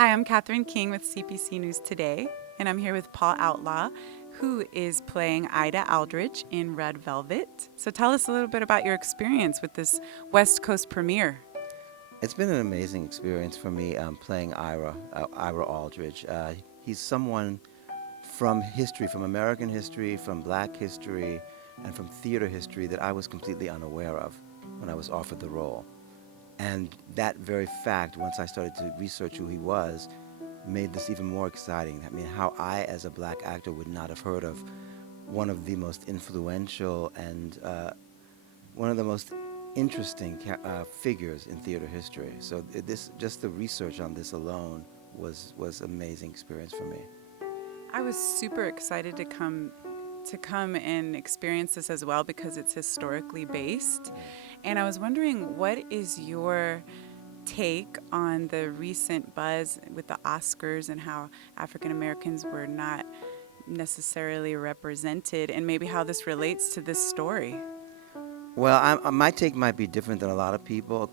Hi, I'm Catherine King with CPC News Today, and I'm here with Paul Outlaw, who is playing Ira Aldridge in Red Velvet. So tell us a little bit about your experience with this West Coast premiere. It's been an amazing experience for me playing Ira Aldridge. He's someone from history, from American history, from black history, and from theater history that I was completely unaware of when I was offered the role. And that very fact, once I started to research who he was, made this even more exciting. I mean, how I, as a black actor, would not have heard of one of the most influential and one of the most interesting figures in theater history. So this, just the research on this alone was amazing experience for me. I was super excited to come and experience this as well because it's historically based. And I was wondering, what is your take on the recent buzz with the Oscars and how African Americans were not necessarily represented, and maybe how this relates to this story? Well, my take might be different than a lot of people.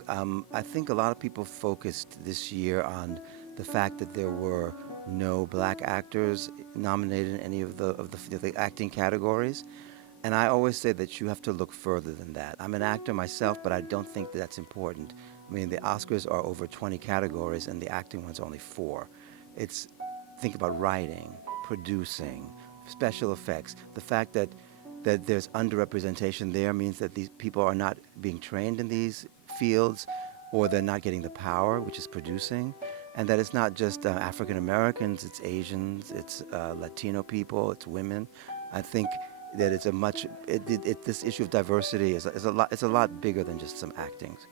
I think a lot of people focused this year on the fact that there were no black actors nominated in any of the acting categories. And I always say that you have to look further than that. I'm an actor myself, but I don't think that that's important. I mean, the Oscars are over 20 categories, and the acting one's only 4. It's think about writing, producing, special effects. The fact that there's underrepresentation there means that these people are not being trained in these fields, or they're not getting the power, which is producing, and that it's not just African Americans, it's Asians, it's Latino people, it's women. I think that it's a much this issue of diversity is a lot. It's a lot bigger than just some actings.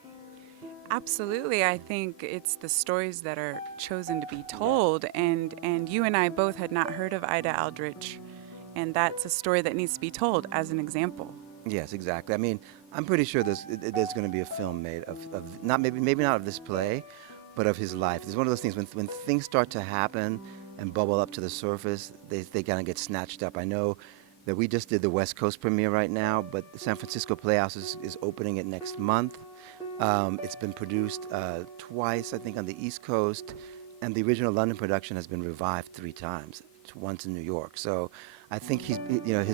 Absolutely. I think it's the stories that are chosen to be Yes. told. And you and I both had not heard of Ida Aldrich. And that's a story that needs to be told as an example. Yes, exactly. I mean, I'm pretty sure there's going to be a film made of not maybe not of this play, but of his life. It's one of those things when things start to happen and bubble up to the surface, they kind of get snatched up. I know that we just did the West Coast premiere right now, but the San Francisco Playhouse is opening it next month. It's been produced twice, I think, on the East Coast, and the original London production has been revived 3 times, once in New York. So I think his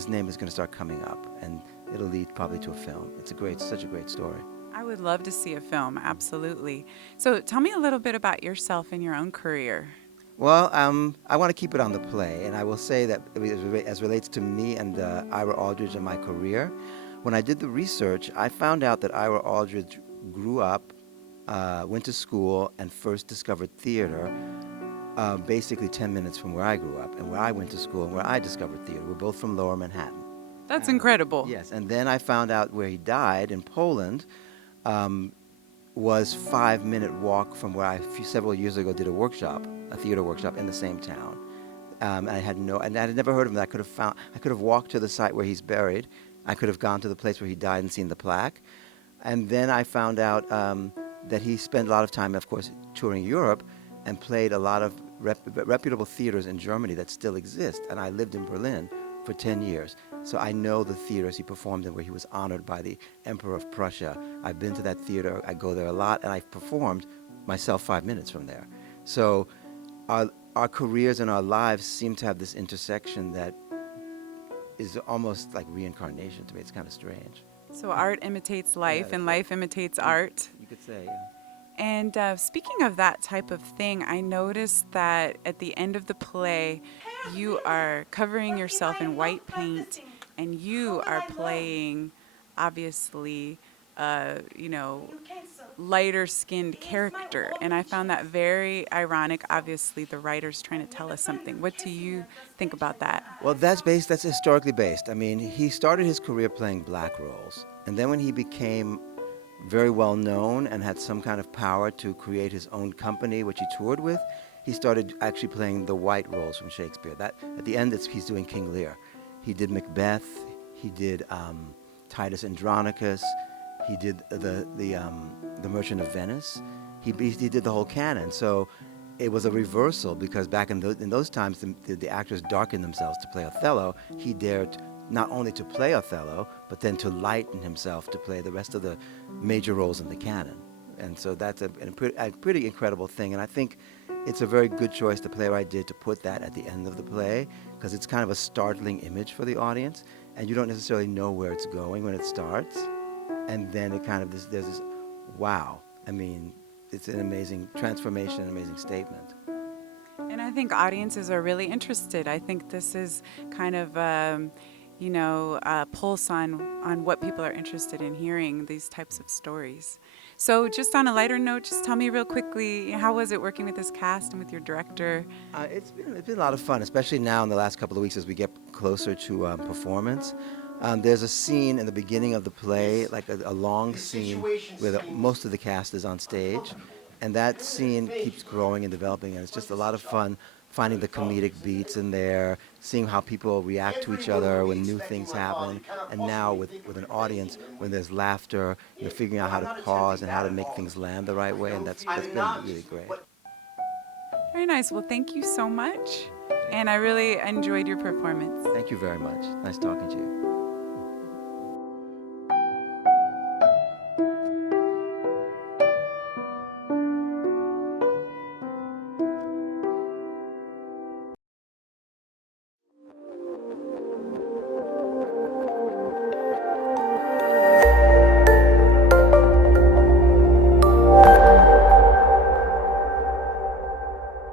name is going to start coming up, and it'll lead probably to a film. It's such a great story. I would love to see a film, absolutely. So tell me a little bit about yourself and your own career. Well, I want to keep it on the play, and I will say that as relates to me and Ira Aldridge and my career, when I did the research, I found out that Ira Aldridge grew up, went to school, and first discovered theater basically 10 minutes from where I grew up, and where I went to school, and where I discovered theater. We're both from Lower Manhattan. That's incredible. Yes, and then I found out where he died in Poland. Was 5-minute walk from where several years ago did a theater workshop in the same town. And I had never heard of him. I could have walked to the site where he's buried. I could have gone to the place where he died and seen the plaque. And then I found out that he spent a lot of time, of course, touring Europe and played a lot of reputable theaters in Germany that still exist. And I lived in Berlin for 10 years. So I know the theaters he performed in where he was honored by the Emperor of Prussia. I've been to that theater. I go there a lot, and I've performed myself 5 minutes from there. So our careers and our lives seem to have this intersection that is almost like reincarnation to me. It's kind of strange. So art imitates life, Yeah, and that's life imitates art. you could say. Yeah. And speaking of that type of thing, I noticed that at the end of the play, you are covering yourself in white paint, and you are playing, obviously, you know, lighter skinned character. And I found that very ironic. Obviously, the writer's trying to tell us something. What do you think about that? Well, that's historically based. I mean, he started his career playing black roles. And then when he became very well known and had some kind of power to create his own company, which he toured with, he started actually playing the white roles from Shakespeare. That at the end, he's doing King Lear. He did Macbeth. He did Titus Andronicus. He did the Merchant of Venice. He did the whole canon. So it was a reversal because back in those times, the actors darkened themselves to play Othello. He dared not only to play Othello, but then to lighten himself to play the rest of the major roles in the canon. And so that's a pretty incredible thing. And I think it's a very good choice the playwright did to put that at the end of the play because it's kind of a startling image for the audience, and you don't necessarily know where it's going when it starts, and then it kind of there's this wow. I mean, it's an amazing transformation, an amazing statement. And I think audiences are really interested. I think this is kind of, a pulse on what people are interested in hearing, these types of stories. So, just on a lighter note, just tell me real quickly, how was it working with this cast and with your director? It's been a lot of fun, especially now in the last couple of weeks as we get closer to performance. There's a scene in the beginning of the play, like a long scene where most of the cast is on stage, and that scene keeps growing and developing, and it's just a lot of fun finding the comedic beats in there, seeing how people react to each other when new things happen, and now with an audience, when there's laughter, figuring out how to pause and how to make things land the right way, and that's been really great. Very nice. Well, thank you so much. Thank And I really enjoyed your performance. Thank you very much. Nice talking to you.